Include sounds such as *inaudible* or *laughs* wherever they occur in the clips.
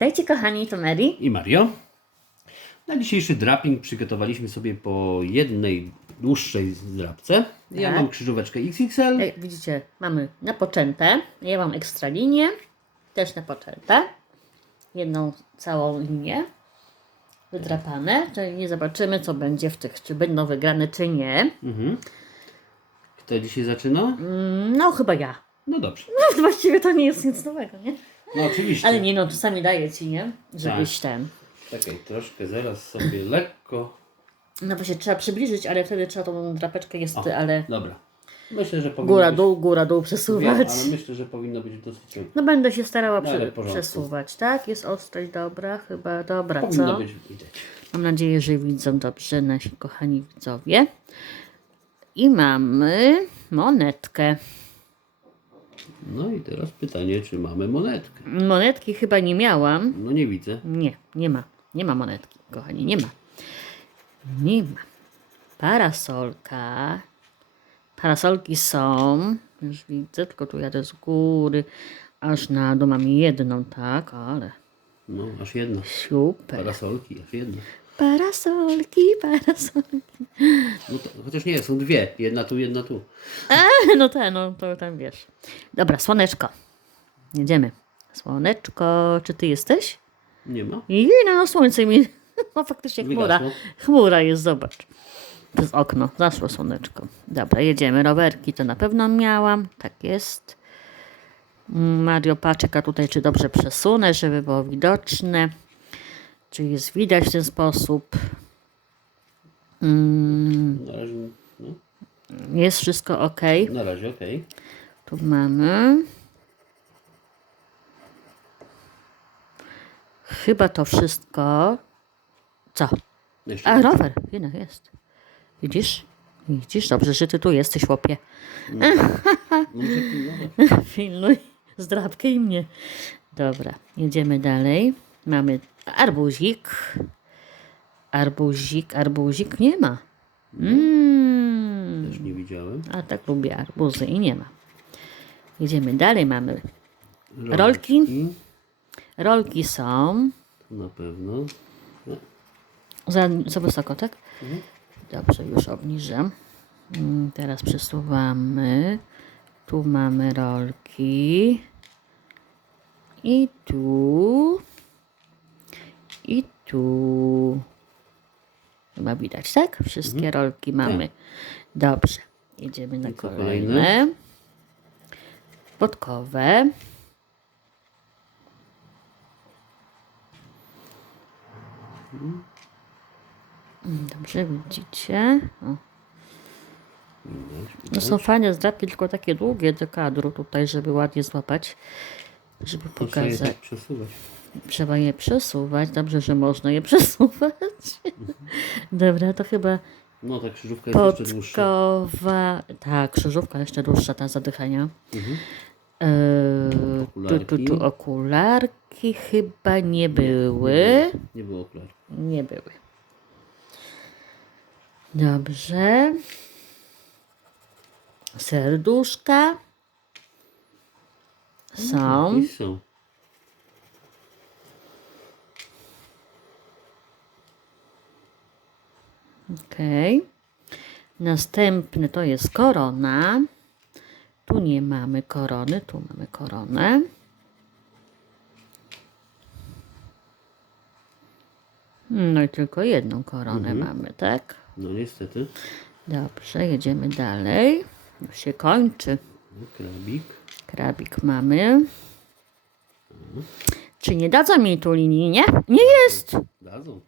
Dajcie kochani, to Mary. i Mario. Na dzisiejszy draping przygotowaliśmy sobie po jednej dłuższej zdrapce. Ja Tak. mam krzyżóweczkę XXL. Jak widzicie, mamy napoczęte. Ja mam ekstra linię, też napoczęte. Jedną całą linię wydrapane. Czyli nie zobaczymy, co będzie w tych, czy będą wygrane, czy nie. Mhm. Kto dzisiaj zaczyna? Mm, No, chyba ja. No dobrze. No, *laughs* właściwie to nie jest nic nowego, nie? No oczywiście. Ale nie, no, czasami daję ci, nie? Żebyś ten. Czekaj, troszkę zaraz sobie lekko. No właśnie, trzeba przybliżyć, ale wtedy trzeba tą drapeczkę jest, O. ale Dobra. Myślę, że powinno góra, być... dół, góra, dół Wiem, przesuwać. ale myślę, że powinno być dosyć No będę się starała No, ale prze, w porządku. przesuwać, tak? Jest ostrość dobra, chyba dobra, Powinno co? być widać. Mam nadzieję, że widzą dobrze nasi kochani widzowie. I mamy monetkę. No i teraz pytanie, czy mamy monetkę? Monetki chyba nie miałam. No nie widzę. Nie, nie ma. Nie ma monetki, kochani, nie ma. Nie ma. Parasolka. Parasolki są. Już widzę, tylko tu jadę z góry. Aż na dół mam jedną, tak, ale No, aż jedna. super. Parasolki, aż jedna. Parasolki, parasolki. No to, chociaż nie, są dwie. Jedna tu, jedna tu. No te, no to tam wiesz. Dobra, słoneczko. Jedziemy. Słoneczko, czy ty jesteś? Nie ma. I no, no słońce mi. *laughs* No faktycznie chmura. Wygasło. Chmura jest, zobacz. Przez okno. Zaszło słoneczko. Dobra, jedziemy. Rowerki to na pewno miałam. Tak jest. Mm, Mario Paczeka tutaj, czy dobrze przesunę, żeby było widoczne. Czy jest widać w ten sposób. Mm, Na razie, no, jest wszystko ok. na razie okej. Tu mamy. Chyba to wszystko. Co? Jeszcze A rower, jednak jest. Widzisz? Widzisz? Dobrze, że ty tu jesteś, chłopie. *laughs* muszę pilnować. Pilnuj zdrabkę i mnie. Dobra, jedziemy dalej. Mamy arbuzik. Arbuzik, arbuzik nie ma. Mm. Też nie widziałem. A tak lubię arbuzy i nie ma. Jedziemy dalej, mamy. Rolki? Rolki są. To na pewno. No, Za, za wysoko, tak? Dobrze, już obniżam. Mm, Teraz przesuwamy. Tu mamy rolki. I tu. I tu. Chyba widać, tak? Wszystkie rolki mamy. Dobrze. Jedziemy na kolejne. Podkowe. Mm, Dobrze, widzicie? O. widać, No są fajne zdrapki, tylko takie długie do kadru tutaj, żeby ładnie złapać, żeby Muszę je pokazać. tak przesuwać. Trzeba je przesuwać. Dobrze, że można je *laughs* przesuwać. Dobra, to chyba No ta krzyżówka jest jeszcze dłuższa. podkowa. Tak, krzyżówka jeszcze dłuższa, ta zadychania. Mhm. Eee, tu, tu, tu okularki chyba nie były. Nie było okularów. Nie były. Dobrze. Serduszka. Są. I są. Okej. Następny to jest korona. Tu nie mamy korony, tu mamy koronę. No i tylko jedną koronę mamy, tak? No niestety. Dobrze, jedziemy dalej. Już się kończy. No, Krabik. Krabik mamy. Czy nie dadzą mi tu linii, nie? Nie jest! Dadzą.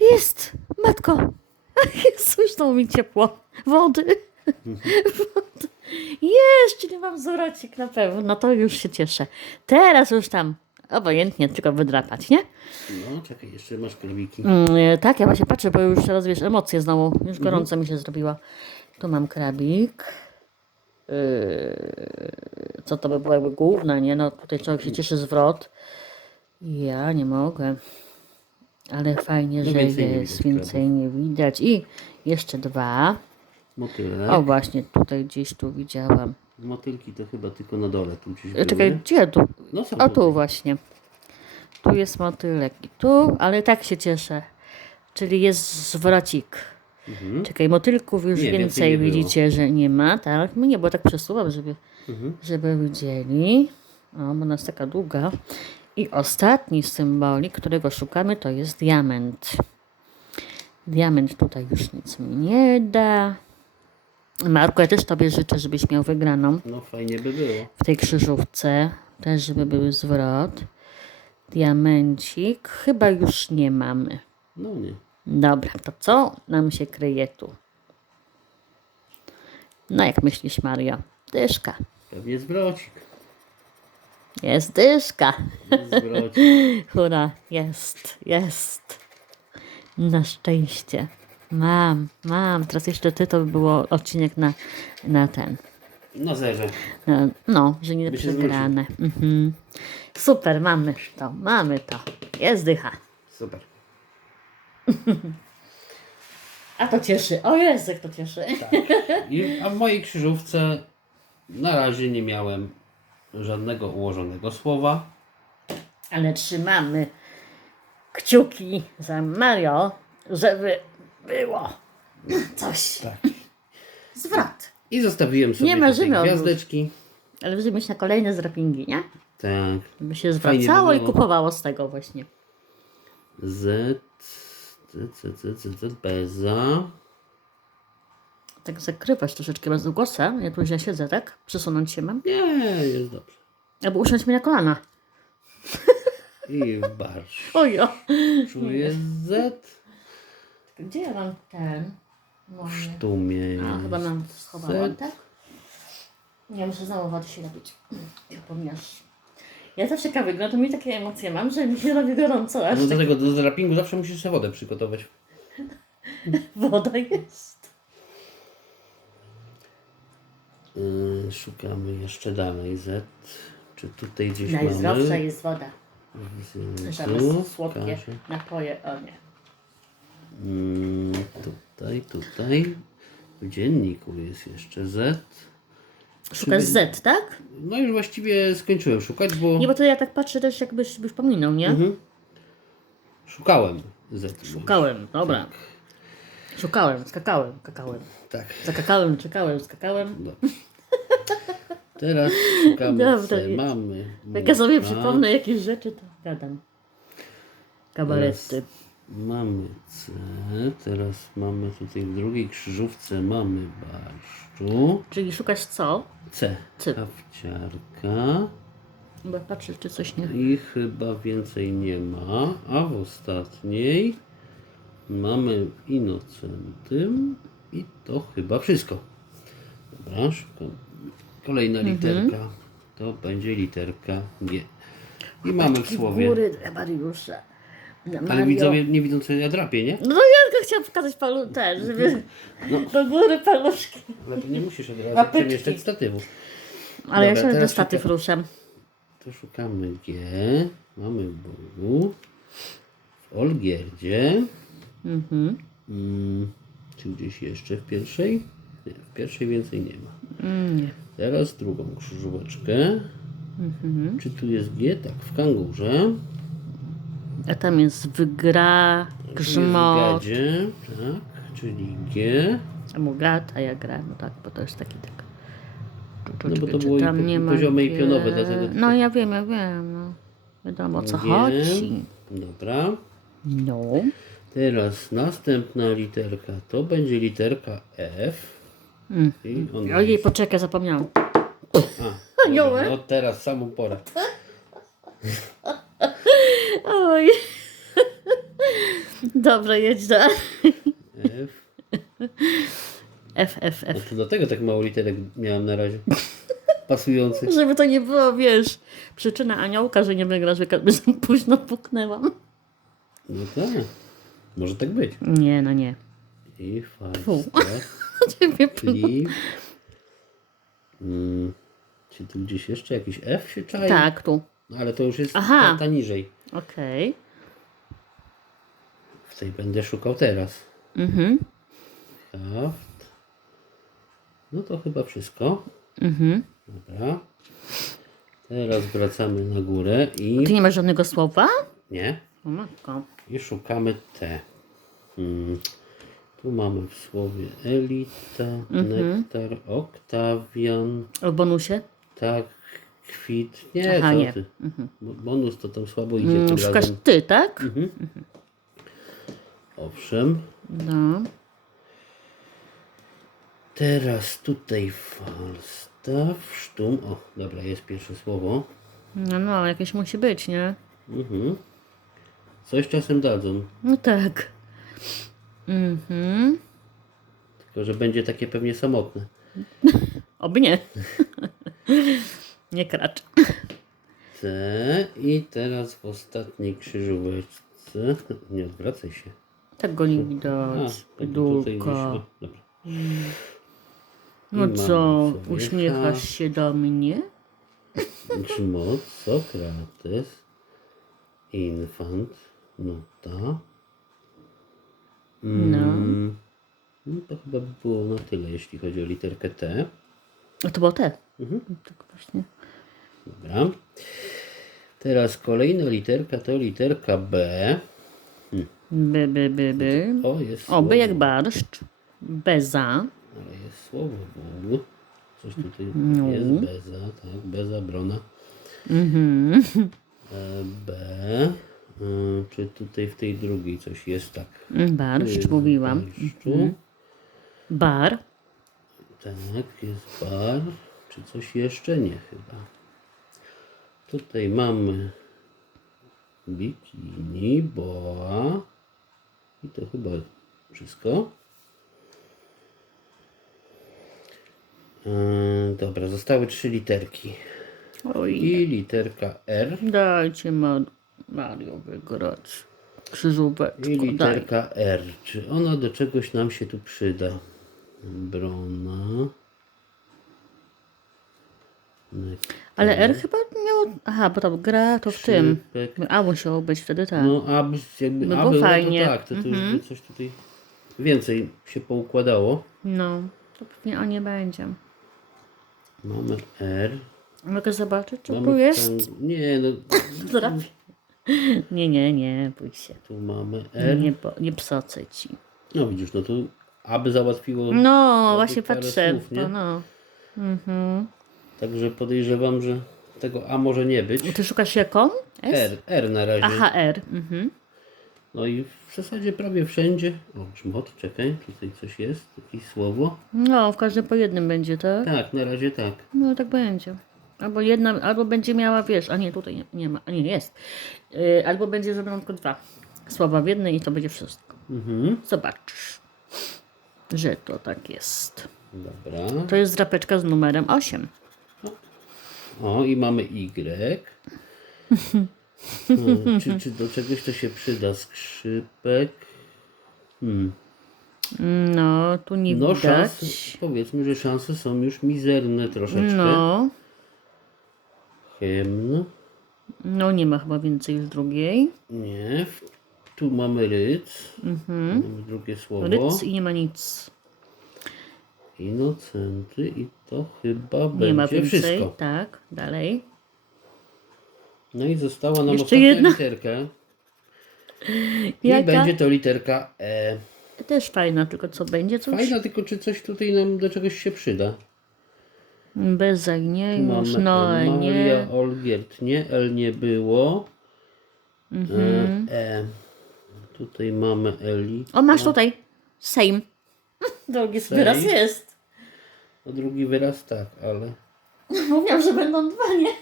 Jest! Matko! *laughs* Jezus, to mi ciepło. Wody. Wody. Jest, czyli mam wzorocik na pewno. No to już się cieszę. Teraz już tam obojętnie tylko wydrapać, nie? No czekaj, jeszcze masz krabiki. Mm, e, tak, ja właśnie patrzę, bo już teraz wiesz, emocje znowu. Już gorąco mi się zrobiło. Tu mam krabik. Yy, co to by było jakby główne, nie? No tutaj człowiek się cieszy zwrot. Ja nie mogę. Ale fajnie, No że więcej nie jest, widać więcej nie widać. I jeszcze dwa. Motylek. O właśnie, tutaj gdzieś tu widziałam. Motylki to chyba tylko na dole tu gdzieś E, Czekaj, były. gdzie tu? No są O tutaj. tu właśnie. Tu jest motylek i tu, ale tak się cieszę. Czyli jest zwrocik. Czekaj, motylków już Nie, więcej więcej nie było. widzicie, że nie ma, tak? No nie, bo tak przesuwam, żeby, żeby widzieli. O, bo ona jest taka długa. I ostatni symbolik, którego szukamy, to jest diament. Diament tutaj już nic mi nie da. Marko, ja też Tobie życzę, żebyś miał wygraną No fajnie by było. w tej krzyżówce. Też, żeby był zwrot. Diamencik. Chyba już nie mamy. No nie. Dobra, to co nam się kryje tu? No jak myślisz, Mario? Dyszka. Pewnie zwrocik. Jest dyszka. *laughs* Hurra, jest, jest. Na szczęście. Mam, mam. Teraz jeszcze ty, to by było odcinek na, na ten. Na zerze. Na, no, że nie przegrane. Mhm. Super, mamy to, mamy to. Jest dycha. Super. *laughs* A to cieszy. O Jezu, jak to cieszy. I, a w mojej krzyżówce na razie nie miałem żadnego ułożonego słowa. Ale trzymamy kciuki za Mario, żeby było coś. Tak. Zwrot. I zostawiłem sobie Nie tutaj marzymy o gwiazdeczki. Ale będziemy mieć na kolejne zrapingi, nie? Tak. Żeby się Fajnie by zwracało i było. kupowało z tego właśnie. Z, C, C, C, C, C, Beza. Tak zakrywać troszeczkę bez głosa. Ja tu źle siedzę, tak? Przesunąć się mam. Nie, jest dobrze. Albo usiąść mi na kolana. I w barsz. *laughs* Ojo. Czuję Z. Gdzie ja mam ten? Moje. Tu mnie A, chyba mam schowałam, Z. tak? Nie muszę znowu wody się napić. Zapomniasz. Ja zawsze gram, to mi takie emocje mam, że mi się robi gorąco, aż No do tak tego, do drapingu zawsze musisz sobie wodę przygotować. *laughs* woda jest. Yy, szukamy jeszcze dalej Z. Czy tutaj gdzieś mamy? Najzdrowsza jest woda. Zamiast słodkie każe. napoje, o nie. Mm, tutaj, tutaj. W dzienniku jest jeszcze Z. Szukasz Z, tak? No już właściwie skończyłem szukać, bo Nie, bo to ja tak patrzę też jakbyś byś pominął, nie? Mhm. szukałem Z. Szukałem, dobra. Szukałem, skakałem, kakałem. Tak. Zakakałem, czekałem, skakałem. Dobrze. Teraz szukamy Dobra, jest. Mamy. Jak ja sobie przypomnę jakieś rzeczy, to gadam. Kabarety. Mamy C. Teraz mamy tutaj w drugiej krzyżówce mamy barszczu. Czyli szukasz co? C. C. Kawciarka. Bo patrzę, czy coś nie... I chyba więcej nie ma. A w ostatniej mamy w Inocentym. I to chyba wszystko. Dobra, szukam. Kolejna Mhm. literka. To będzie literka G. I mamy w słowie. Góry dla Mariusza. Ale Mario. widzowie nie widzą co ja drapię, nie? No ja tylko chciałam pokazać palu też, żeby *laughs* do góry paluszki. Ale to nie musisz od razu Łapeczki. przemieszczać statywu. Ale ja Dobra, się do teraz statyw szuka- ruszam. Tu szukamy G. Mamy Bogu. W Olgierdzie. Mhm. Mm, czy gdzieś jeszcze w pierwszej? Nie, w pierwszej więcej nie ma. Mm, nie. Teraz drugą krzyżóweczkę. Mhm. Czy tu jest G? Tak, w kangurze. A tam jest wygra, w grzmot, gadzie. Tak, czyli G. a mu gad, a ja gra. No tak, bo to jest taki tak. Czu, No bo to było i tam ma poziome i pionowe, dlatego- No ja wiem, ja wiem. No. Wiadomo o co G. chodzi. Dobra. No. Teraz następna literka to będzie literka F. Mm. I Ojej, poczekaj, zapomniałam. A, *laughs* Aniołek. no teraz samą porę. *laughs* Oj. *laughs* Dobra, jedź dalej. F. F, F, No F. to dlatego tak mało literek miałem na razie. Pasujących. Żeby to nie było, wiesz, przyczyna aniołka, że nie wygrasz, że za późno puknęłam. No tak. Może tak być. Nie, no nie. I Fu. Ciebie. *laughs* Mm, czy tu gdzieś jeszcze jakiś F się czai? Tak, tu. No, ale to już jest Aha. ta, ta niżej. Okej. W tej będę szukał teraz. Mhm. Haft. No to chyba wszystko. Mhm. Dobra. Teraz wracamy na górę i... Ty nie masz żadnego słowa? Nie? O matko. I szukamy T. Hmm. Tu mamy w słowie elita, nektar, oktawian, O bonusie? tak, kwit. Nie, Aha, co nie. ty. Bo- Bonus to tam słabo idzie Mm, tym Szukasz razem. ty, tak? Owszem. No. Teraz tutaj Falstaff, sztum. O, dobra, jest pierwsze słowo. No, no, jakieś musi być, nie? Mhm. Coś czasem dadzą. No tak. Mhm. Tylko, że będzie takie pewnie samotne. *laughs* Oby nie. *laughs* nie kracz. C i teraz w ostatniej krzyżóweczce. Nie odwracaj się. Tak go nie A, widać. tutaj Dulka. gdzieś, o, dobra. No mamy co, sobie uśmiechasz się do mnie? Grzmot, Sokrates, Infant, Nuta. Mm, no to chyba by było na tyle, jeśli chodzi o literkę T. To było te. Mhm. Tak właśnie. Dobra. Teraz kolejna literka to literka B. By, by, by. O, jest O, słowo, by jak barszcz. Beza. ale jest słowo Bóg. Coś tutaj No. jest, beza, tak, beza, brona. Mhm. E, B. E, Czy tutaj w tej drugiej coś jest tak? Barszcz, Jest mówiłam. barszczu. Bar. Tak, jest bar. Czy coś jeszcze? Nie chyba. Tutaj mamy bikini, boa. I to chyba wszystko. E, Dobra, zostały trzy literki. Oj. I literka R. Dajcie Mar Mario wygrać. Krzyżóweczko, I daj. literka R. Czy ona do czegoś nam się tu przyda? Brona. Ale R chyba miało... Aha, bo tam gra to w tym. A musiało być wtedy tak. No, abs, jakby No bo było, fajnie. To tak, to, to już by coś tutaj więcej się poukładało. No, to pewnie o nie będzie. Mamy R. Mogę zobaczyć, co Mamy tu jest? Nie, no, *laughs* Zdrapię. *laughs* Nie, nie, nie, bój się. tu mamy R. Nie, po, nie psocę ci. No widzisz, no tu aby załatwiło. No, właśnie parę patrzę. słów, nie? to no. Mhm. Także podejrzewam, że tego A może nie być. Ty szukasz jaką? S? R, R na razie. Aha, R. Mhm. No i w zasadzie prawie wszędzie. O, grzmot, czekaj, tutaj coś jest, jakieś słowo. No, w każdym po jednym będzie, tak? Tak, na razie tak. No, tak będzie. Albo jedna, albo będzie miała, wiesz, a nie, tutaj nie, nie ma, a nie, jest. Yy, albo będzie zrobiona tylko dwa słowa w jednej i to będzie wszystko. Mhm. Zobaczysz, że to tak jest. Dobra. To jest drapeczka z numerem 8. O, i mamy Y. Hmm, czy, czy do czegoś to się przyda? Skrzypek. Hmm. No, tu nie No, widać. szanse, powiedzmy, że szanse są już mizerne troszeczkę. No, Hymn. no nie ma chyba więcej już drugiej. Nie. Tu mamy ryc. Mamy drugie słowo. Mhm. Ryc i nie ma nic. Inocenty i to chyba Nie ma będzie więcej. wszystko. Tak, dalej. No i została nam Jeszcze ostatnia jedna. literka. *laughs* I Jaka? będzie to literka E. Też fajna, tylko co będzie? Coś? Fajna, tylko czy coś tutaj nam do czegoś się przyda? Bez nie, już Mamy no, Maria, nie. Olgierd, nie, L nie było. Mhm. E, e. Tutaj mamy Eli. O, masz tutaj. Sejm. *laughs* Drugi Sejm. wyraz jest. A drugi wyraz tak, ale. *laughs* Mówiłam, że będą dwa, nie?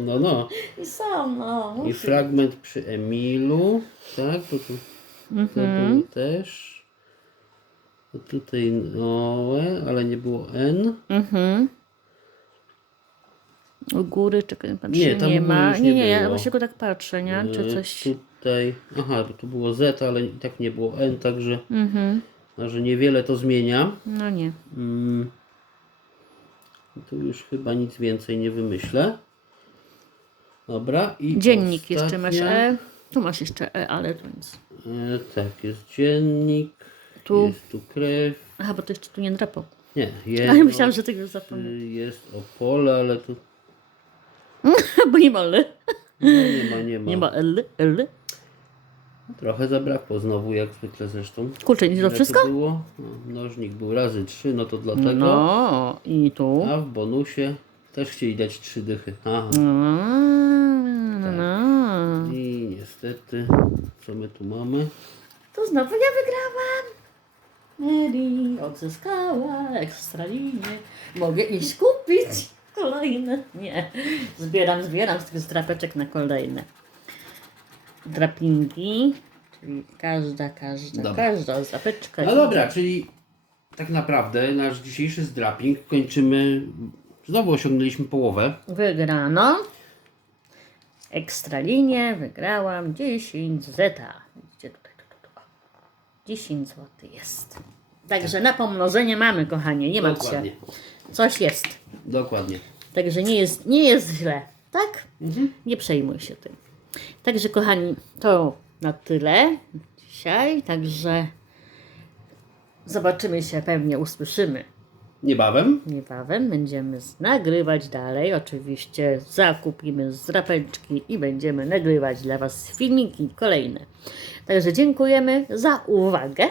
No, no. *laughs* I sam, no. I fragment przy Emilu. Tak, to, tu, to Mhm. był też. To tutaj Noe, ale nie było N. Mhm. U góry, czekaj, patrzę, Nie, nie, tam góry ma. już Nie, nie nie, ja było. właśnie go tak patrzę, nie? Czy E, coś... Tutaj. Aha, tu było Z, ale i tak nie było N, także. Mhm. No, że niewiele to zmienia. No nie. Mm. Tu już chyba nic więcej nie wymyślę. Dobra. I Dziennik jeszcze masz ostatnia. E. Tu masz jeszcze E, ale to nic. E, tak, jest dziennik. Tu. Jest tu krew. Aha, bo to jeszcze tu nie drapał. Nie, *laughs* Ale jest, myślałam, że ty już zapomniałeś. jest Opole, ale tu *laughs* Bo nie ma L. Nie ma, nie ma. Nie ma L, L. Trochę zabrakło znowu, jak zwykle zresztą. Kurczę, nie to Ile wszystko? było? No, mnożnik był razy 3, no to dlatego. No, i tu. A w bonusie też chcieli dać 3 dychy. Aha. No, no. I niestety, co my tu mamy? To znowu ja wygrałam. Mary odzyskała ekstra linię. Mogę iść kupić kolejne. Nie. Zbieram, zbieram z tych zdrapeczek na kolejne. Drapingi. Czyli każda, każda, Dobra. każda zdrapeczka. No dobra, czyli tak naprawdę nasz dzisiejszy zdraping kończymy. Znowu osiągnęliśmy połowę. Wygrano. Ekstra linię. Wygrałam 10 zeta. Widzicie tutaj. Tu, tu, tu. 10 zł jest. Także na pomnożenie mamy, kochanie. Nie martw się. Dokładnie. Coś jest. Dokładnie. Także nie jest, nie jest źle. Tak? Mhm. Nie przejmuj się tym. Także, kochani, to na tyle dzisiaj. Także zobaczymy się, pewnie usłyszymy Niebawem. niebawem. Będziemy z- nagrywać dalej. Oczywiście zakupimy zdrapeczki i będziemy nagrywać dla Was filmiki kolejne. Także dziękujemy za uwagę,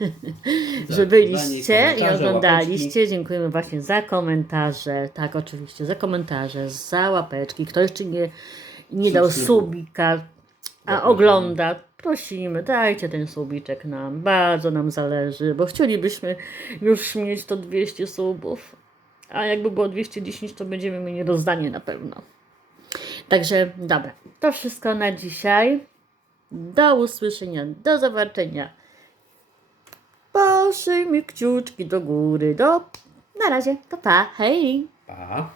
*laughs* że byliście i oglądaliście. Dziękujemy właśnie za komentarze. Tak, oczywiście, za komentarze, za łapeczki. Kto jeszcze nie, nie dał subika, a ogląda, prosimy, dajcie ten subiczek nam. Bardzo nam zależy, bo chcielibyśmy już mieć to 200 subów. A jakby było 210, to będziemy mieli rozdanie na pewno. Także dobra, to wszystko na dzisiaj. Do usłyszenia, do zobaczenia. Poszyjmy kciuczki do góry. Do... Na razie, to pa, hej! Pa.